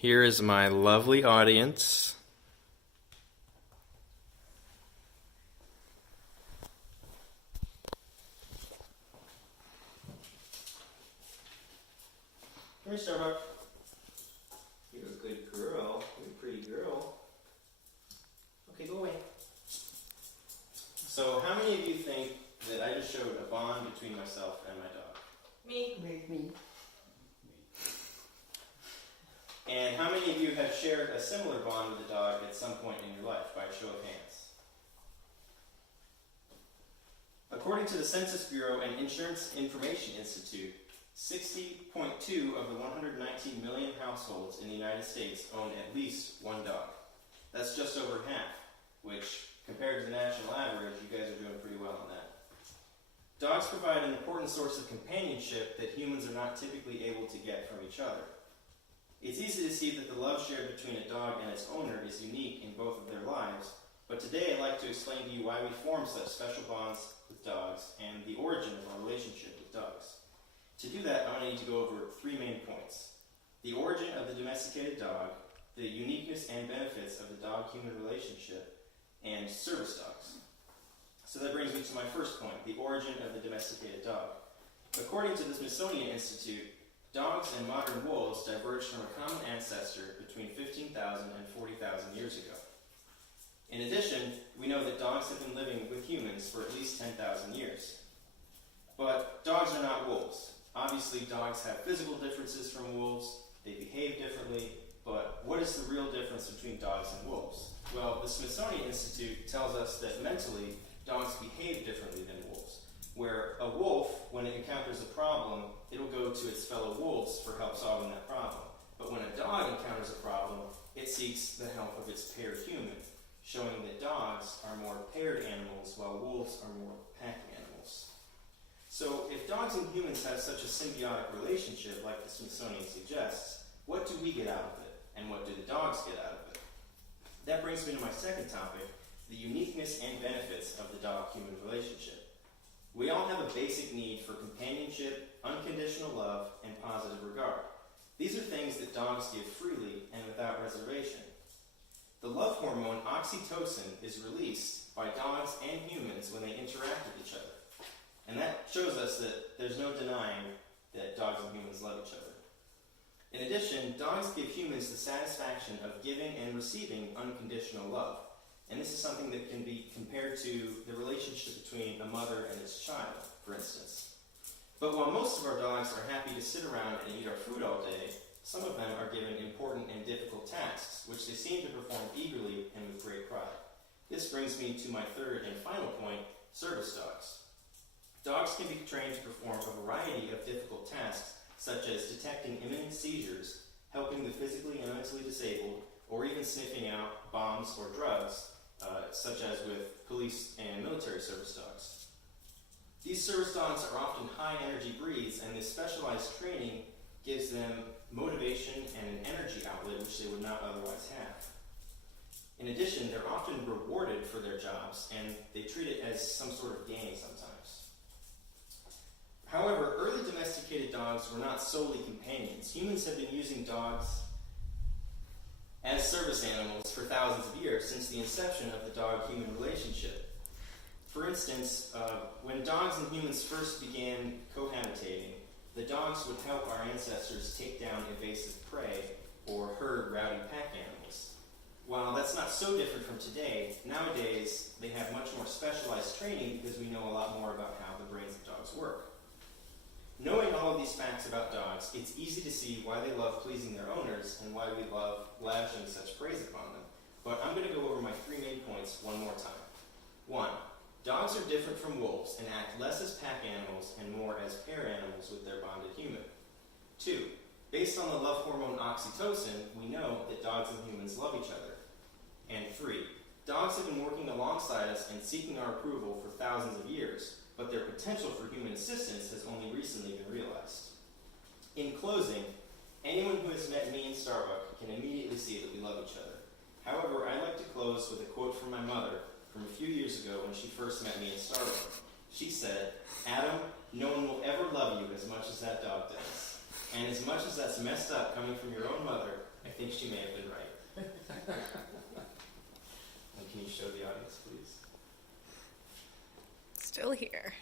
Here is my lovely audience. Come here, Starbuck. You're a good girl. You're a pretty girl. Okay, go away. So, how many of you think that I just showed a bond between myself and my dog? Me. And how many of you have shared a similar bond with a dog at some point in your life, by a show of hands? According to the Census Bureau and Insurance Information Institute, 60.2 of the 119 million households in the United States own at least one dog. That's just over half, which, compared to the national average, you guys are doing pretty well on that. Dogs provide an important source of companionship that humans are not typically able to get from each other. It's easy to see that the love shared between a dog and its owner is unique in both of their lives, but today I'd like to explain to you why we form such special bonds with dogs and the origin of our relationship with dogs. To do that, I'm going to need to go over three main points: the origin of the domesticated dog, the uniqueness and benefits of the dog-human relationship, and service dogs. So that brings me to my first point, the origin of the domesticated dog. According to the Smithsonian Institute, dogs and modern wolves diverged from a common ancestor between 15,000 and 40,000 years ago. In addition, we know that dogs have been living with humans for at least 10,000 years. But dogs are not wolves. Obviously, dogs have physical differences from wolves, they behave differently, but what is the real difference between dogs and wolves? Well, the Smithsonian Institute tells us that mentally, dogs behave differently than wolves. Where a wolf, when it encounters a problem, it'll go to its fellow wolves for help solving that problem. But when a dog encounters a problem, it seeks the help of its paired human, showing that dogs are more paired animals while wolves are more pack animals. So if dogs and humans have such a symbiotic relationship like the Smithsonian suggests, what do we get out of it? And what do the dogs get out of it? That brings me to my second topic, the uniqueness and benefits of the dog-human relationship. We all have a basic need for companionship, unconditional love, and positive regard. These are things that dogs give freely and without reservation. The love hormone oxytocin is released by dogs and humans when they interact with each other. And that shows us that there's no denying that dogs and humans love each other. In addition, dogs give humans the satisfaction of giving and receiving unconditional love. And this is something that can be compared to the relationship between a mother and its child, for instance. But while most of our dogs are happy to sit around and eat our food all day, some of them are given important and difficult tasks, which they seem to perform eagerly and with great pride. This brings me to my third and final point, service dogs. Dogs can be trained to perform a variety of difficult tasks, such as detecting imminent seizures, helping the physically and mentally disabled, or even sniffing out bombs or drugs, such as with police and military service dogs. These service dogs are often high-energy breeds, and this specialized training gives them motivation and an energy outlet which they would not otherwise have. In addition, they're often rewarded for their jobs, and they treat it as some sort of game sometimes. However, early domesticated dogs were not solely companions. Humans have been using dogs as service animals for thousands of years, since the inception of the dog-human relationship. For instance, when dogs and humans first began cohabitating, the dogs would help our ancestors take down invasive prey or herd rowdy pack animals. While that's not so different from today, nowadays they have much more specialized training because we know a lot more about how the brains of dogs work. Knowing all of these facts about dogs, it's easy to see why they love pleasing their owners and why we love lavishing such praise upon them. But I'm going to go over my three main points one more time. 1. Dogs are different from wolves and act less as pack animals and more as pair animals with their bonded human. 2. Based on the love hormone oxytocin, we know that dogs and humans love each other. And 3. Dogs have been working alongside us and seeking our approval for thousands of years, but their potential for human assistance has only recently been realized. In closing, anyone who has met me and Starbuck can immediately see that we love each other. However, I'd like to close with a quote from my mother from a few years ago when she first met me and Starbuck. She said, "Adam, no one will ever love you as much as that dog does." And as much as that's messed up coming from your own mother, I think she may have been right. And can you show the audience, please? Still here.